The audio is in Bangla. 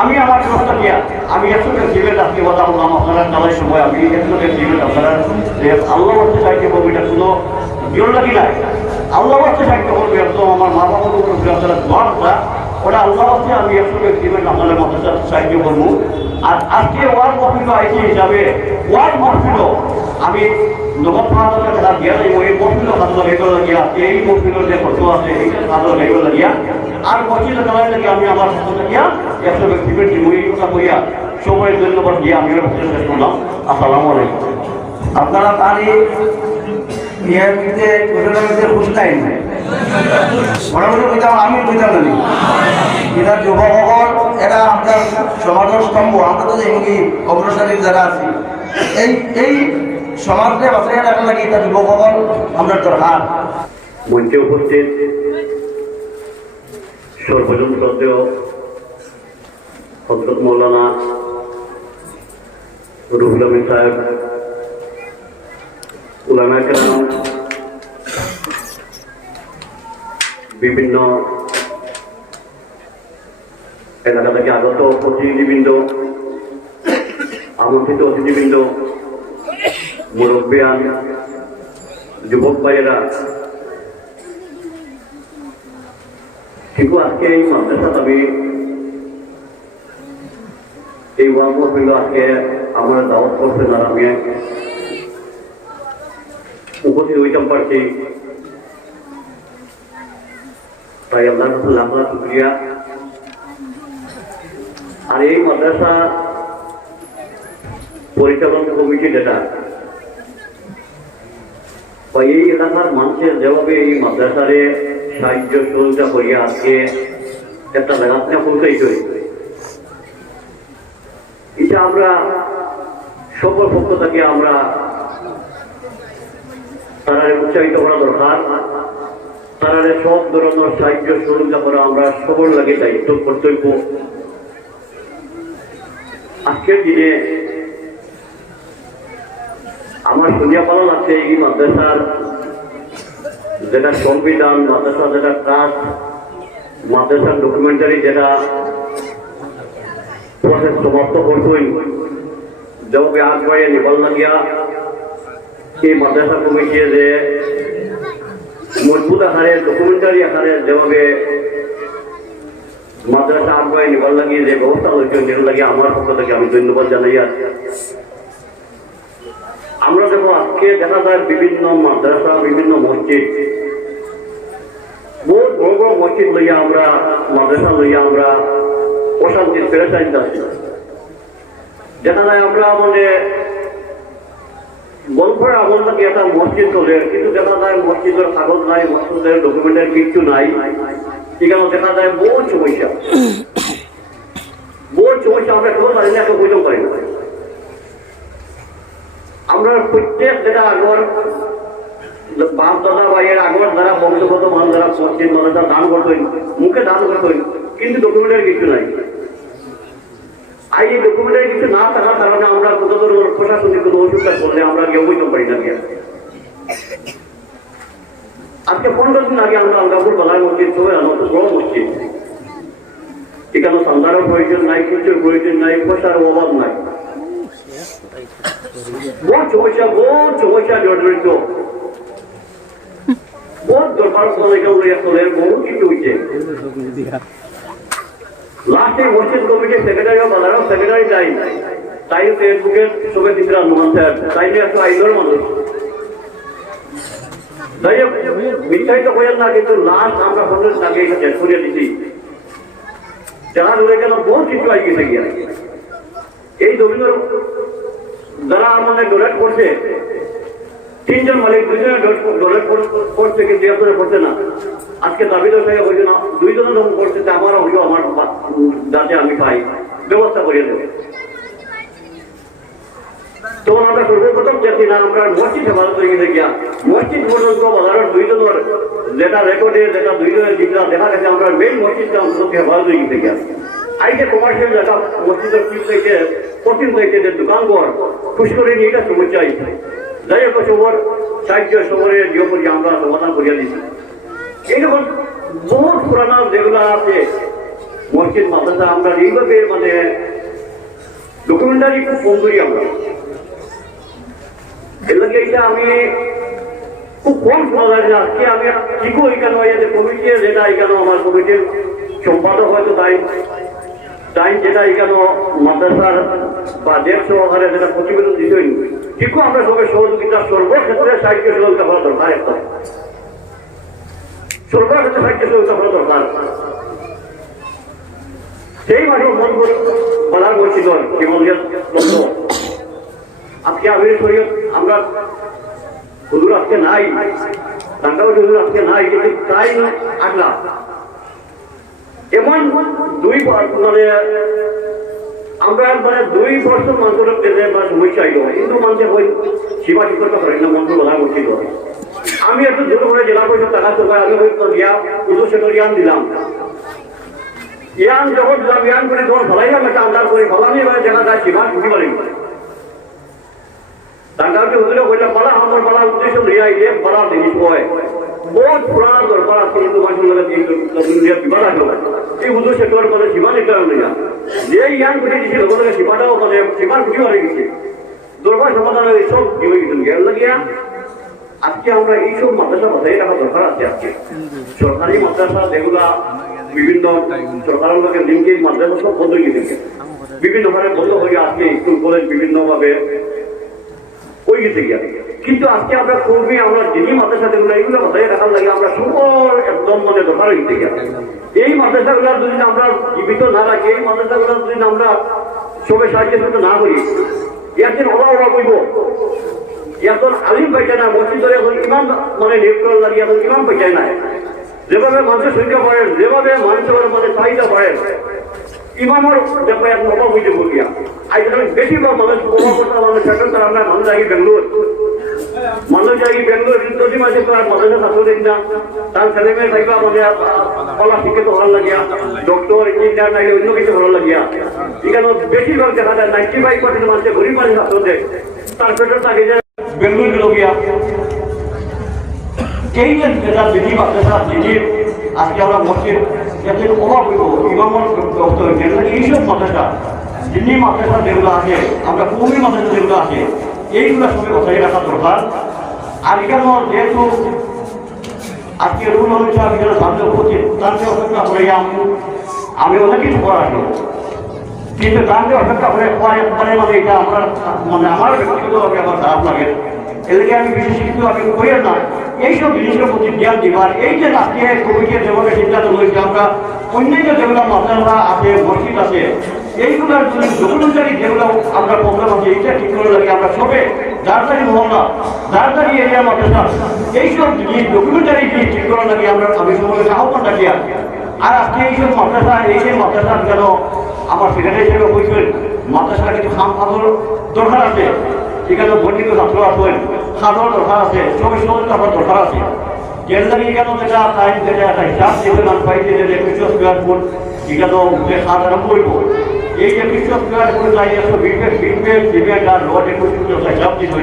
আমি আমার ব্যবস্থা নিয়ে আমি একশোটা সিমেন্ট আজকে কথা বললাম আপনারা চালাই সময় আমি একশোটা সিমেন্ট আপনারা আল্লাহ বলতে সাহায্য করবো এটা কোনো জোর লাগি নাই আল্লাহ বলতে সাহায্য করবে একদম আমার মা বাবার উপর আপনারা দোয়াটা ওটা আল্লাহ বলতে আমি একশোটা সিমেন্ট আপনাদের মধ্যে সাহায্য করবো। আর আজকে ওয়ার্ড মহফিল আইসি হিসাবে ওয়ার্ড মহফিল আমি নগদ পাহাড়ের খেলা দিয়া যাই ওই মহফিল খাদ্য লেগে লাগিয়া আজকে এই মহফিলের যে খরচ আছে এইটা খাদ্য লেগে লাগিয়া আর মসজিদে খেলায় লাগে আমি আমার সাথে গিয়া একশো সিমেন্ট মই কথা কইয়া সবাই ধন্যবাদ দিয়ে আমি শেষ করলাম। আসসালামু আলাইকুম। আপনারা তারই ইয়ের মধ্যে খুঁজতাই নাই মোটামুটি কইতাম আমি কইতাম না এটা যুবকসকল এটা আপনার সমাজের স্তম্ভ আমরা তো যেমনি অগ্রসরী যারা আছি এই সমাজকে বাঁচাই রাখার লাগে এটা যুবকসকল আমরা দরকার। মঞ্চে উপস্থিত সর্বজন শ্রদ্ধেয় হযরত মৌলানা রুহুল আমিন সাহেব, উলামায়ে কেরাম, বিভিন্ন এলাকা থেকে আগত প্রতিনিধিবৃন্দ, আমন্ত্রিত অতিথিবৃন্দ, মুরব্বিয়ান, যুবক ভাইয়েরা, কিন্তু আজকে এই মাদ্রাসাত আমি এই ওয়াজ মাহফিল আজকে আমার দাওয়াত করছেন আর আমি উপস্থিত হইতাম পারছি, তাই আল্লাহ লাখ লাখ শুকরিয়া। আর এই মাদ্রাসা পরিচালনা কমিটি যেটা বা এই এলাকার মানুষের যেভাবে এই মাদ্রাসারে সাহায্য সহযোগিতা করিয়া আজকে একটা জায়গা পৌঁছাইতে এটা আমরা সকল পক্ষ থেকে আমরা তারা উৎসাহিত করা দরকার, তারা সব ধরনের সাহায্য সহযোগিতা করা আমরা সবর লাগে দায়িত্ব কর্তব্য। আজকের দিনে আমার শুনিয়া ভালো লাগছে এই মাদ্রাসার যেটা সংবিধান, মাদ্রাসা যেটা কাজ, মাদ্রাসার ডকুমেন্টারি যেটা প্রসেস সমাপ্ত করতেই যেভাবে আগে নিবাল লাগিয়া এই মাদ্রাসা কমিটি যে মজবুত আকারে ডকুমেন্টারি আকারে যেভাবে মাদ্রাসা আগে নিবাল লাগিয়ে যে ব্যবস্থা হয়েছে সেটা লাগিয়ে আমার পক্ষ থেকে আমি ধন্যবাদ জানাই। আছি আমরা দেখো আজকে দেখা যায় বিভিন্ন মাদ্রাসা, বিভিন্ন মসজিদ, বহুত বড় বড় মসজিদ লইয়া আমরা মাদ্রাসা লইয়া আমরা অশান্তির পেরেশানিতে আছি। দেখা যায় আমরা মানে গল্পের আমল থেকে একটা মসজিদ চলে, কিন্তু দেখা যায় মসজিদের কাগজ নাই, মসজিদের ডকুমেন্টের কিচ্ছু নাই, সেখানে দেখা যায় বহু সমস্যা আমরা কেউ পারি না, কেউ বুঝতেও পারি না। আমরা প্রত্যেক যেটা আগর বাপ দাদা ভাইয়ের আগর যারা বংশগত মান যারা মসজিদ মাদ্রাসা দান করতেন, মুখে দান করতেন, কিন্তু ডকুমেন্টের কিছু নাই। আর এই ডকুমেন্টের কিছু না থাকার কারণে আমরা কোথাও প্রশাসনিক কোনো অসুবিধা করলে আমরা কেউ বুঝতে পারি না। আজকে 15 দিন আগে আমরা আলগাপুর বালার মসজিদ সবাই আমার বড় মসজিদ, এখানে সন্ধ্যারও প্রয়োজন নাই, কিছুর প্রয়োজন নাই, পয়সার অভাব নাই, বহুত সমস্যা জর্জরিত, বহুত দরকার চলে, বহু কিছু হয়েছে। লাস্টে মসজিদ কমিটির সেক্রেটারি বাজারও সেক্রেটারি যাই, তাই ফেসবুকের সবাই দিতে রহমান সাহেব, তাই নিয়ে একটু আইনের মানুষ বিস্তারিত করেন না, কিন্তু লাস্ট আমরা 15 দিন আগে শেষ করিয়ে দিচ্ছি। যারা রয়ে গেল বহু কিছু আই গেছে গিয়া এই জমিনের যারা আমাদের ডোনেট করছে, 3 জন মালিক 2 জনের ডোনেট করছে, কিন্তু আপনারা করছে না। আজকে দাবিদার সাহেব বলছে না, 2 জনের যখন করছে আমারও হইল, আমার যাতে আমি পাই ব্যবস্থা করিয়ে দেবো। তখন আমরা সর্বপ্রথম যাচ্ছি না, আমরা মসজিদ হেফাজত হয়ে গেছে গিয়া মসজিদ পর্যন্ত বাজারের 2 জনের যেটা রেকর্ডে যেটা 2 জনের জিজ্ঞাসা দেখা গেছে আমরা মেইন মসজিদটা অন্তত হেফাজত হয়ে গেছে গিয়া। এই যে কমার্শিয়াল জায়গা মসজিদের পিছ থেকে পশ্চিম থেকে যে দোকানঘর খুশ করে নিয়ে এটা সমস্যা হয়েছে, যাই হোক সবর সাহায্য সবরের ইয়ে করি আমরা সমাধান করিয়া দিচ্ছি। এইরকম বহু পুরানা যেগুলো আছে মসজিদ মাদ্রাসা আমরা এইভাবে মানে ডকুমেন্টারি খুব কম করি আমরা। এর লাগে এটা আমি খুব কম শোনা যায় যে আজকে আমি ঠিকও এখানে যে কমিটির যেটা এখানে আমার কমিটির সম্পাদক হয়তো টাইম যেটা এখানে মাদ্রাসার বা দেশ সহকারে যেটা প্রতিবেদন দিতেই ঠিকও আমরা সবাই সহযোগিতা সর্বক্ষেত্রে সাহিত্য সহযোগিতা করা দরকার। একটা সর্বক্ষেত্রে সাহিত্য সহযোগিতা করা দরকার। সেই মানুষ মন করে বলার বলছিল আজকে আমি শরীর আমরা হুজুর আজকে নাই, টাঙ্গাবাড়ি হুজুর আজকে নাই, কিন্তু তাই আগলা এমন দুই মানে আমরা মানে 2 বছর মানুষের পেলে বা সমস্যা আইল কিন্তু মানুষের ওই সীমা ঠিক করতে পারি না, মানুষ বলা বলছিল। আমি একটু জোর করে জেলা পরিষদ টাকা তো আমি ওই দিয়া পুজো সেটার ইয়ান দিলাম, ইয়ান যখন দিলাম ইয়ান করে যখন ফলাইলাম একটা আন্দাজ করে ফলানি এবারে দেখা যায় সীমা ঢুকি পারি টাঙ্গাকে হুজুরে বললাম বলা আমার বলার উদ্দেশ্য লইয়া আইলে বলার জিনিস হয় বহুত পুরানা দরকার আছে কিন্তু মানুষের বিবাদ আসলো এই হুজুর সেটার মানে সীমা নিতে লইয়া যে ইয়ান করে দিচ্ছে লোকের সীমাটাও মানে সীমার খুঁটি মারে গেছে দরকার সমাধান এইসব দিয়ে গেছেন গেল লাগিয়া। আজকে আমরা এইসব মাদ্রাসা বজায় রাখা দরকার আছে। আজকে সরকারি মাদ্রাসা যেগুলা বিভিন্ন সরকারের লোকের লিঙ্কে মাদ্রাসা সব বন্ধ হয়ে গেছে, বিভিন্ন ভাবে বন্ধ হয়ে আজকে স্কুল কলেজ বিভিন্ন ভাবে ওই গেছে গিয়া। কিন্তু আজকে আমরা কর্মী আমরা যিনি মাদ্রাসা যেগুলো এইগুলো বজায় রাখার লাগে আমরা সবার একদম মানে দরকার হইতে গিয়া। এই মাদ্রাসাগুলো যদি আমরা জীবিত না রাখি, এই মাদ্রাসাগুলো যদি আমরা সবাই সাহায্য না করি, একদিন অভাব হইব। এখন আলিম পাইছে না, মসজিদের এখন ইমাম মানে নিয়োগ লাগে, এখন ইমাম পাইছে না। যেভাবে মানুষের সংখ্যা বাড়ে, যেভাবে মানুষের মানে চাহিদা বাড়ে, ইমামের দেখো এখন অভাব হইতে বলিয়া। আজ বেশিরভাগ মানুষ মানুষ সেটেল তারা আমরা মানুষ আগে বেঙ্গলোর, মানুষ আগে বেঙ্গলোর যদি মাঝে মাদ্রাসা ছাত্র দিন না তার ছেলে মেয়ে থাকবা মানে কলা শিক্ষিত হওয়ার লাগিয়া, ডক্টর ইঞ্জিনিয়ার নাইলে অন্য কিছু হওয়ার লাগিয়া। এখানে বেশিরভাগ দেখা যায় 95% মানুষের গরিব মানুষ ছাত্রদের তার সেটেল থাকে যে বেঙ্গলোর গেল গিয়া। এই যে যেটা দিদি মাদ্রাসা দিদি আজকে আমরা মসজিদ যাতে অভাব হইব ইমামর ব্যবস্থা হয়েছে এইসব মাদ্রাসা দিদি মাদ্রাসা যেগুলো আছে আমরা কমি মাদ্রাসা যেগুলো আছে এইগুলো সবাই বজায় রাখা দরকার। আর এখানে যেহেতু আজকে রুল অনুসারে আমি যেন সামনে উপস্থিত তাকে অপেক্ষা করে আমি অনেক কিছু করা আসলো, কিন্তু তাকে অপেক্ষা করে পরে মানে এটা আমরা মানে আমার ব্যক্তিগতভাবে আমার খারাপ লাগে। এদিকে আমি বিশেষ কিছু আমি করি না, এইসব জিনিসের প্রতি জ্ঞান দিবার। এই যে আজকে কমিটির যেভাবে সিদ্ধান্ত হয়েছে আমরা অন্যান্য যেগুলো মাদ্রাসা আছে মসজিদ আছে এইগুলোর ডকুমেন্টারি যেগুলো আমরা প্রবলেম আছে এইটা ঠিক করে লাগে আমরা সবে যারদারি মহল্লা যারদারি এরিয়া মাদ্রাসা এইসব জিনিস ডকুমেন্টারি জিনিস ঠিক করার লাগে আমরা আমি সবাইকে আহ্বান রাখি। আর আজকে এইসব মাদ্রাসা এই যে মাদ্রাসা কেন আমার সেক্রেটারি হিসেবে বলছেন মাদ্রাসার কিছু খাম খাদর দরকার আছে, এখানে বর্ণিত ছাত্র আছেন খাদর দরকার আছে, সবাই সহযোগিতা দরকার আছে। জেলদারি কেন যেটা টাইম যেটা একটা হিসাব দিতে না পাইছে যে 21 স্কোয়ার ফুট এখানে যে খাদ আরম্ভ হইব এই 21 স্কোয়ার ফুট চাই 120 ফিট সিমেন্ট আর রড 21 হিসাব দিতে